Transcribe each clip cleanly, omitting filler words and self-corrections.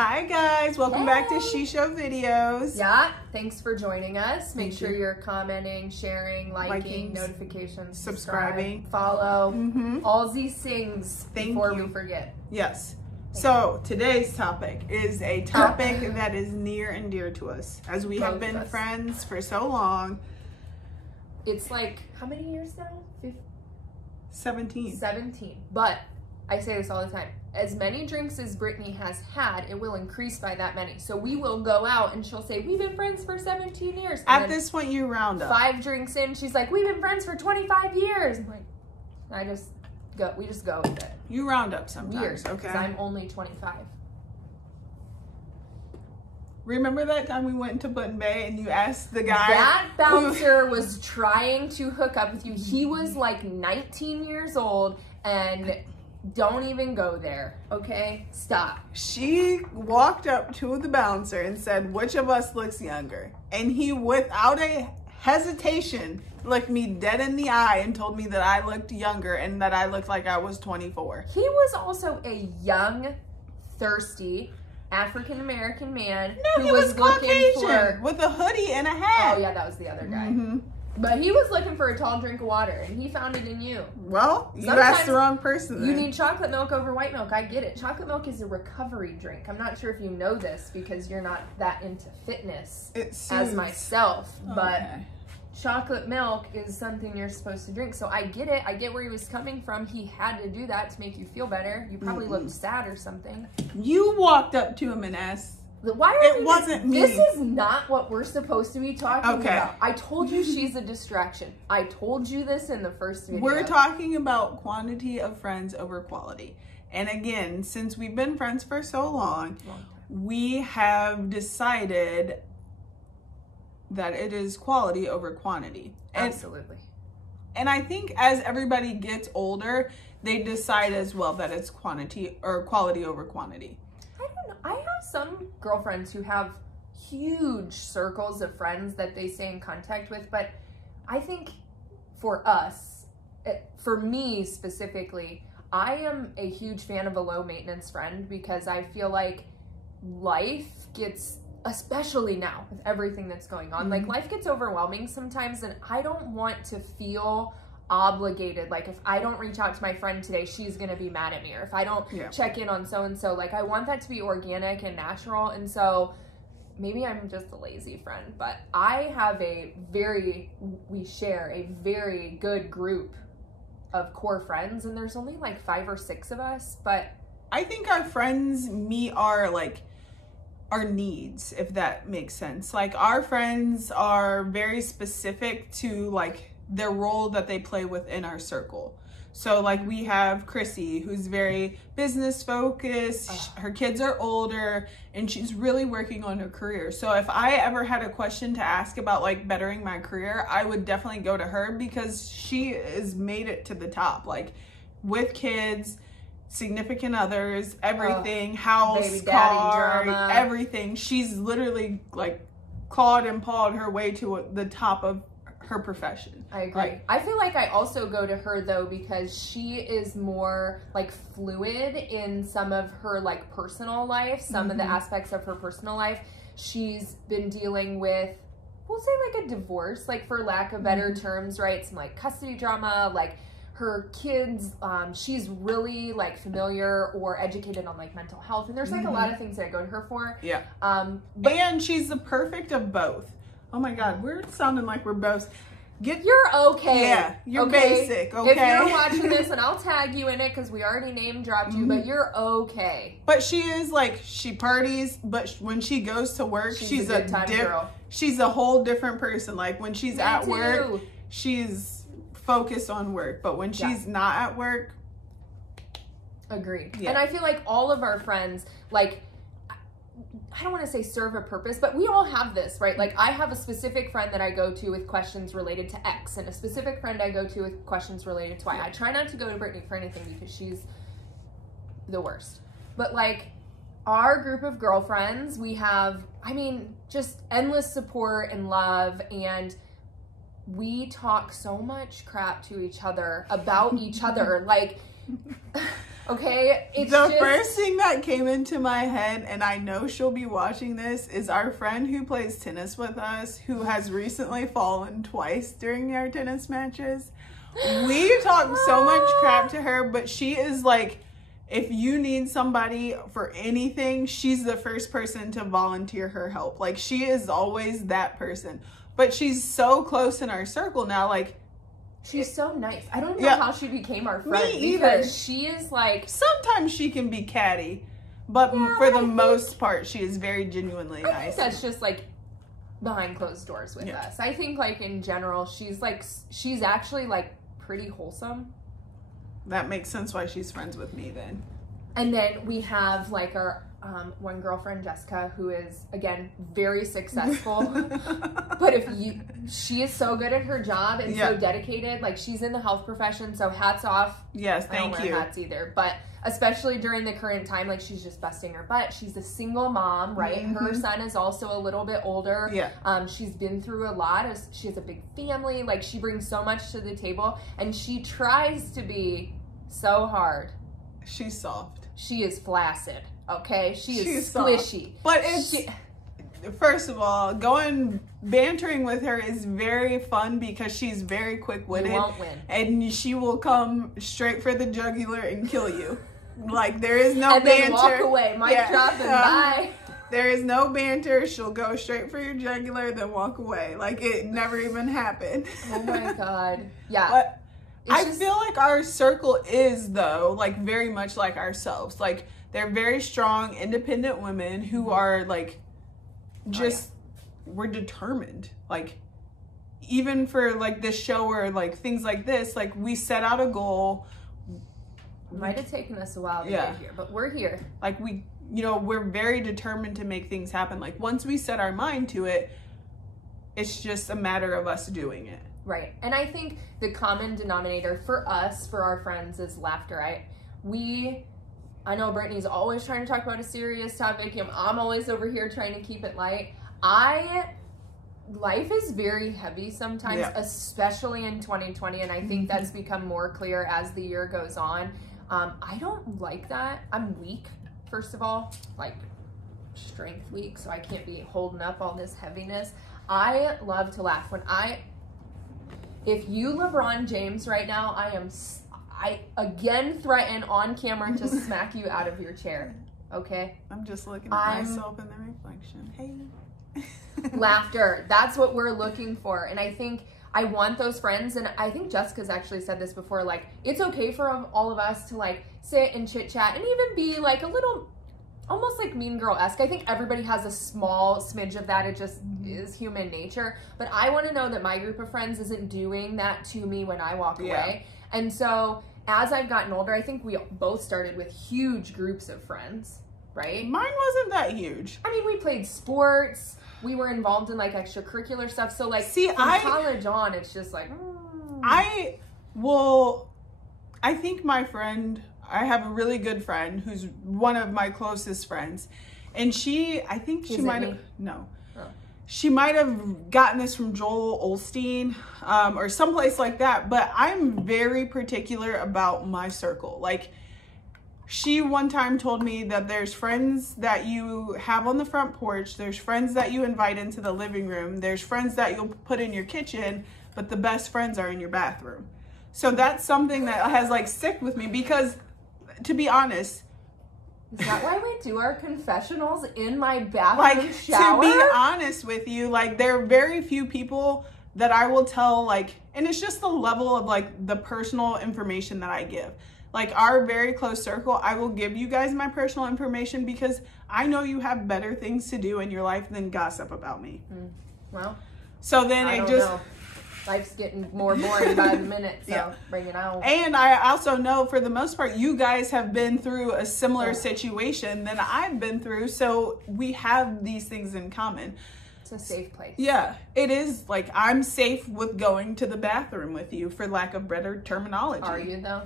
Hi guys, welcome back to xoxoxo videos. Yeah, thanks for joining us. Make Thank sure you. you're commenting, sharing, liking, notifications, subscribing, follow, all these things before we forget. Yes. So today's topic is a topic that is near and dear to us, as we have been friends for so long. It's like, how many years now? 17. 17. But I say this all the time. As many drinks as Brittany has had, it will increase by that many. So we will go out and she'll say, we've been friends for 17 years. And at this point, you round up. 5 drinks in, she's like, we've been friends for 25 years. I'm like, we just go with it. You round up sometimes, Weird, okay? Because I'm only 25. Remember that time we went to Button Bay and you asked the guy? That bouncer was trying to hook up with you. He was like 19 years old and don't even go there, okay? Stop. She walked up to the bouncer and said, which of us looks younger? And he, without a hesitation, looked me dead in the eye and told me that I looked younger and that I looked like I was 24. He was also a young, thirsty African-American man who was Caucasian with a hoodie and a hat. Oh yeah, that was the other guy. But he was looking for a tall drink of water, and he found it in you. Well, you asked the wrong person then. You need chocolate milk over white milk. I get it. Chocolate milk is a recovery drink. I'm not sure if you know this because you're not that into fitness as myself, but chocolate milk is something you're supposed to drink. So I get it. I get where he was coming from. He had to do that to make you feel better. You probably looked sad or something. You walked up to him and asked. Why are it wasn't me. This is not what we're supposed to be talking about. I told you she's a distraction. I told you this in the first video. We're talking about quantity of friends over quality. And again, since we've been friends for so long, we have decided that it is quality over quantity. Absolutely. And I think as everybody gets older, they decide as well that it's quantity or quality over quantity. I don't know. I have some girlfriends who have huge circles of friends that they stay in contact with, but I think for us, for me specifically, I am a huge fan of a low maintenance friend because I feel like life gets, especially now with everything that's going on, like life gets overwhelming sometimes, and I don't want to feel obligated. Like if I don't reach out to my friend today, she's gonna be mad at me, or if I don't check in on so-and-so, like I want that to be organic and natural. And so maybe I'm just a lazy friend, but we share a very good group of core friends, and there's only like 5 or 6 of us, but I think our friends meet our needs, if that makes sense. Like our friends are very specific to like their role that they play within our circle. So like we have Chrissy, who's very business focused. Her kids are older and she's really working on her career. So if I ever had a question to ask about like bettering my career, I would definitely go to her because she has made it to the top, like with kids, significant others, everything, house, car, everything. She's literally like clawed and pawed her way to the top of her profession. I agree. I feel like I also go to her though because she is more like fluid in some of her like personal life, some of the aspects of her personal life. She's been dealing with, we'll say like a divorce, like for lack of better terms, right? Some like custody drama, like her kids, she's really like familiar or educated on like mental health, and there's like a lot of things that I go to her for. Yeah. And she's the perfect of both. Oh my God, we're sounding like we're both. You're okay. Yeah, you're basic, okay? If you're watching this, and I'll tag you in it because we already name dropped you, but you're okay. But she is like, she parties, but when she goes to work, she's a good time girl. She's a whole different person. Like when she's at work, she's focused on work, but when she's not at work, agreed. And I feel like all of our friends, like, I don't want to say serve a purpose, but we all have this, right? Like I have a specific friend that I go to with questions related to X, and a specific friend I go to with questions related to Y. I try not to go to Brittany for anything because she's the worst. But like our group of girlfriends, we have, I mean, just endless support and love, and we talk so much crap to each other about each other. Like Okay, it's the just... first thing that came into my head, and I know she'll be watching this, is our friend who plays tennis with us, who has recently fallen twice during our tennis matches. We talk so much crap to her, but she is like, if you need somebody for anything, she's the first person to volunteer her help. Like, she is always that person. But she's so close in our circle now, like, she's so nice. I don't know how she became our friend. Me either. Because she is like... Sometimes she can be catty, but for the most part, she is very genuinely nice. I think that's just like behind closed doors with us. I think like in general, she's actually like pretty wholesome. That makes sense why she's friends with me then. And then we have like our one girlfriend, Jessica, who is, again, very successful. But she is so good at her job and so dedicated. Like, she's in the health profession, so hats off. Yes, thank you. I don't wear hats either. But especially during the current time, like, she's just busting her butt. She's a single mom, right? Mm-hmm. Her son is also a little bit older. Yeah. She's been through a lot. She has a big family. Like, she brings so much to the table. And she tries to be so hard. She's soft. She is flaccid. Okay, she's squishy. Soft. But first of all, bantering with her is very fun because she's very quick-witted. You won't win. And she will come straight for the jugular and kill you. Like, there is no banter. And then walk away. Mic drop and bye. There is no banter. She'll go straight for your jugular, then walk away. Like, it never even happened. Oh my God. Yeah. But I feel like our circle is, though, like, very much like ourselves. Like, they're very strong, independent women who are, like, just, we're determined. Like, even for, like, this show or, like, things like this, like, we set out a goal. It might have taken us a while to get here, but we're here. Like, we're very determined to make things happen. Like, once we set our mind to it, it's just a matter of us doing it. Right. And I think the common denominator for us, for our friends, is laughter, right? I know Brittany's always trying to talk about a serious topic. I'm always over here trying to keep it light. Life is very heavy sometimes, especially in 2020, and I think that's become more clear as the year goes on. I don't like that. I'm weak, first of all, like strength weak, so I can't be holding up all this heaviness. I love to laugh. If you LeBron James right now, I again threaten on camera to smack you out of your chair. Okay? I'm just looking at myself in the reflection. Hey. Laughter. That's what we're looking for. And I think I want those friends. And I think Jessica's actually said this before. Like, it's okay for all of us to, like, sit and chit chat and even be, like, a little, almost like Mean Girl-esque. I think everybody has a small smidge of that. It just is human nature. But I want to know that my group of friends isn't doing that to me when I walk away. And so as I've gotten older, I think we both started with huge groups of friends, right? Mine wasn't that huge. I mean, we played sports. We were involved in, like, extracurricular stuff. So, like, from college on, it's just like... I think my friend... I have a really good friend who's one of my closest friends. And she might have... No. She might have gotten this from Joel Osteen or someplace like that. But I'm very particular about my circle. Like, she one time told me that there's friends that you have on the front porch. There's friends that you invite into the living room. There's friends that you'll put in your kitchen. But the best friends are in your bathroom. So that's something that has, like, stuck with me because, to be honest... Is that why we do our confessionals in my bathroom shower? To be honest with you, like, there are very few people that I will tell, like, and it's just the level of, like, the personal information that I give. Like, our very close circle, I will give you guys my personal information because I know you have better things to do in your life than gossip about me. Well, so then I don't know. Life's getting more boring by the minute, so bring it on. And I also know, for the most part, you guys have been through a similar situation than I've been through, so we have these things in common. It's a safe place. Yeah, it is. Like, I'm safe with going to the bathroom with you, for lack of better terminology. Are you, though?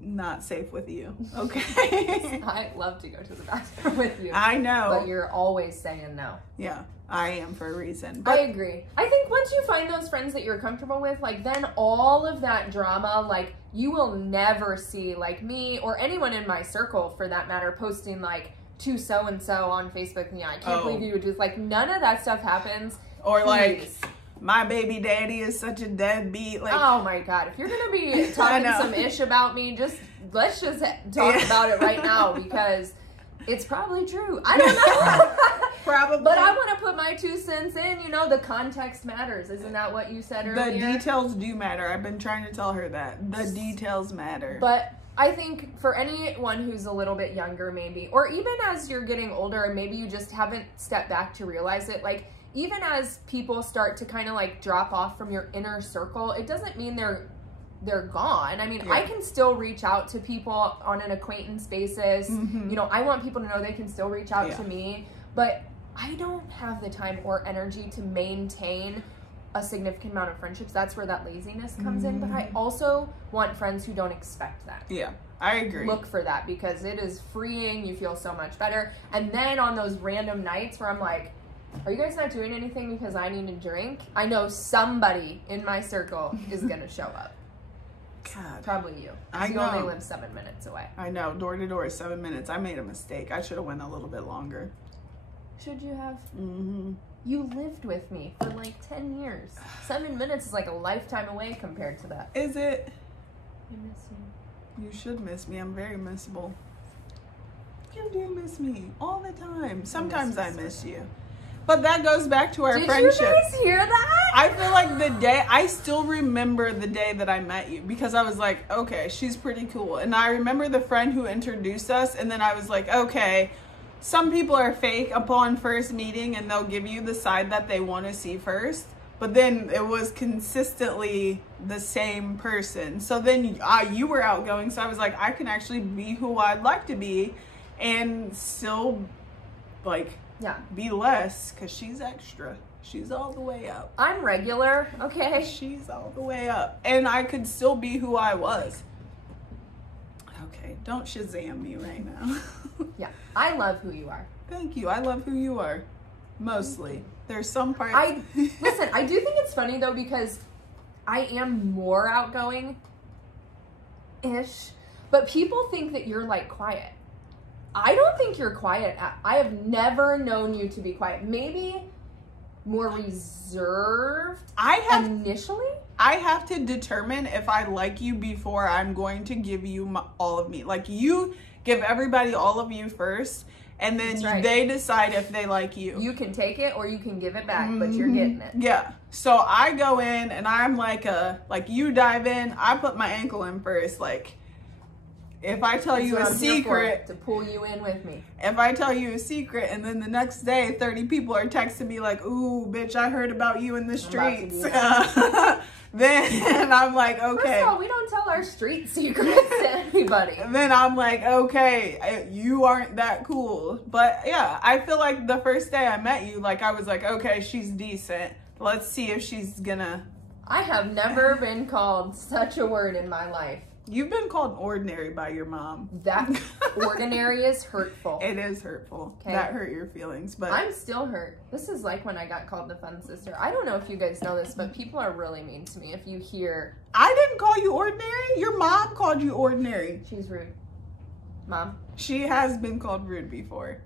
not safe with you. Okay. I love to go to the bathroom with you. I know. But you're always saying no. Yeah, I am for a reason. But I agree. I think once you find those friends that you're comfortable with, like, then all of that drama, like, you will never see, like, me or anyone in my circle, for that matter, posting, like, to so-and-so on Facebook. And yeah, I can't believe you would do this. Like, none of that stuff happens. Or, Please. Like, my baby daddy is such a deadbeat. Like, oh my God, if you're gonna be talking some ish about me, let's just talk about it right now, because it's probably true. I don't know. Probably. But I want to put my 2 cents in. You know, the context matters. Isn't that what you said earlier? The details do matter. I've been trying to tell her that. The details matter. But I think for anyone who's a little bit younger, maybe, or even as you're getting older and maybe you just haven't stepped back to realize it, like, even as people start to kind of like drop off from your inner circle, it doesn't mean they're gone. I mean, I can still reach out to people on an acquaintance basis. You know, I want people to know they can still reach out to me, but I don't have the time or energy to maintain a significant amount of friendships. That's where that laziness comes in. But I also want friends who don't expect that. Yeah, I agree. Look for that, because it is freeing. You feel so much better. And then on those random nights where I'm like, are you guys not doing anything because I need a drink? I know somebody in my circle is going to show up. God. Probably you. I know. You only live 7 minutes away. I know. Door to door is 7 minutes. I made a mistake. I should have went a little bit longer. Should you have? You lived with me for like 10 years. 7 minutes is like a lifetime away compared to that. Is it? I miss you. You should miss me. I'm very missable. You do miss me all the time. Sometimes I miss you. But that goes back to our friendship. Did you guys hear that? I feel like I still remember the day that I met you, because I was like, okay, she's pretty cool. And I remember the friend who introduced us, and then I was like, okay, some people are fake upon first meeting and they'll give you the side that they want to see first. But then it was consistently the same person. So then you were outgoing, so I was like, I can actually be who I'd like to be and still, like, be less, because she's extra. She's all the way up. I'm regular, okay? She's all the way up. And I could still be who I was. Okay, don't Shazam me right now. Yeah, I love who you are. Thank you. I love who you are. Mostly. There's some parts. Listen, I do think it's funny, though, because I am more outgoing-ish, but people think that you're, like, quiet. I don't think you're quiet. I have never known you to be quiet. Maybe more reserved initially. I have to determine if I like you before I'm going to give you all of me. Like, you give everybody all of you first, and then they decide if they like you. You can take it or you can give it back, but you're getting it. Yeah. So I go in and I'm like you dive in, I put my ankle in first. Like, if I tell you a secret, to pull you in with me. If I tell you a secret and then the next day 30 people are texting me like, ooh, bitch, I heard about you in the streets. Then I'm like, okay. First of all, we don't tell our street secrets to anybody. Then I'm like, okay, you aren't that cool. But yeah, I feel like the first day I met you, like, I was like, okay, she's decent. Let's see if she's gonna. I have never been called such a word in my life. You've been called ordinary by your mom. That ordinary is hurtful. It is hurtful. Okay. That hurt your feelings, but I'm still hurt. This is like when I got called the fun sister. I don't know if you guys know this, but people are really mean to me. If you hear, I didn't call you ordinary. Your mom called you ordinary. She's rude. Mom. She has been called rude before.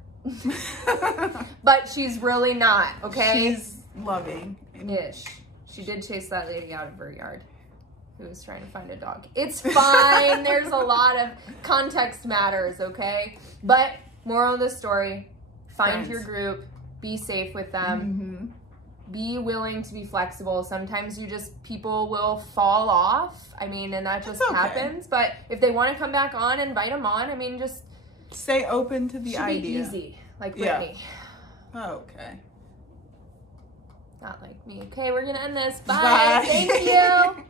But she's really not, okay? She's loving. Ish. She did chase that lady out of her yard who was trying to find a dog. It's fine. There's a lot of context matters, okay? But moral of the story, find your group, be safe with them, be willing to be flexible. Sometimes people will fall off. I mean, and that just happens. But if they want to come back on, invite them on. I mean, just stay open to the idea. Be easy, like Brittany. Yeah. Okay. Not like me. Okay, we're going to end this. Bye. Thank you.